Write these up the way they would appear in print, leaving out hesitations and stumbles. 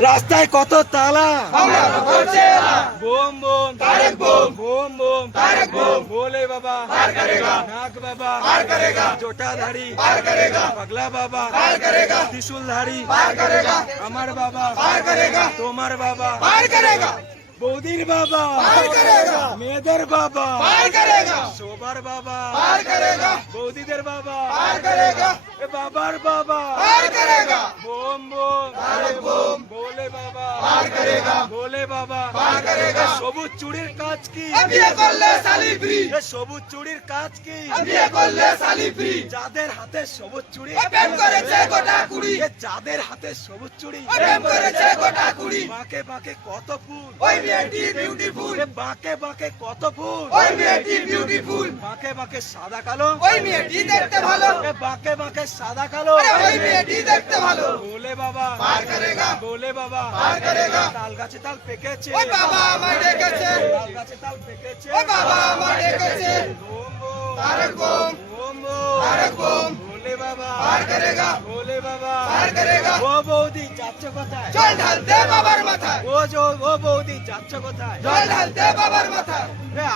রাস্তায় কত তালা, বোম বোম তারেক বোম, বোম বোম তারেক বোম, ভোলে বাবা পার করেगा, নাগ বাবা পার করেगा, জটাধারী পার করেगा, পাগলা বাবা পার করেगा, ত্রিশূলধারী পার করেगा, আমার বাবা পার করেगा, তোমার বাবা পার করেगा, বৌদির বাবা পার করেगा, মেয়েদের বাবা পার করেगा, সবার বাবা পার করেगा, বৌদিদের বাবা পার করেगा, বাবার বাবা পার করেगा, বোম বোম তারেক বোম, ভোলে বাবা পার করেगा, ভোলে বাবা পার করেगा, সবুজ চুড়ির কাজ কি বিয়ে করলে শালি ফ্রি, সবুজ চুড়ির কাজ কি বিয়ে করলে শালি ফ্রি, যাদের হাতে সবুজ চুড়ি প্রেম করেছে গোটা কুড়ি, যাদের হাতে সবুজ চুড়ি প্রেম করেছে গোটা কুড়ি, বাঁকে বাঁকে কত ফুল ওই মেয়েটি বিউটিফুল, বাঁকে বাঁকে কত ফুল ওই মেয়েটি বিউটিফুল, বাঁকে বাঁকে সাদা কালো ওই মেয়েটি দেখতে ভালো, বাঁকে বাঁকে সাদা কালো ওই মেয়েটি দেখতে ভালো, ভোলে বাবা পার করেगा, ভোলে বাবা পার করেगा, তাল গাছে তাল পেকেছে ওই বাবা আমার ডেকেছে, তাল গাছে তাল পেকেছে ওই বাবা আমার ডেকেছে, বোম বোম তারেক বোম, বোম বোম তারেক বোম, ভোলে বাবা পার করেगा, ভোলে বাবা পার করেगा, ও বৌদি যাচ্ছ কোথায় জল ঢালতে বাবার মাথায়, ও বৌদি যাচ্ছ কোথায় জল ঢালতে বাবার মাথায়,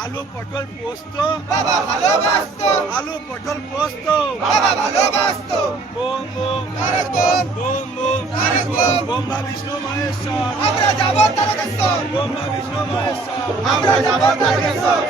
আলু পটল পোস্ত বাবা ভালোবাসতো, আলু পটল পোস্ত বাবা ভালোবাসতো, বোম বোম তারেক বোম, বোম বোম তারেক বোম, ব্রহ্মা বিষ্ণু মহেশ্বর আমরা যাব তারকেশ্বর, ব্রহ্মা বিষ্ণু মহেশ্বর আমরা যাব তারকেশ্বর।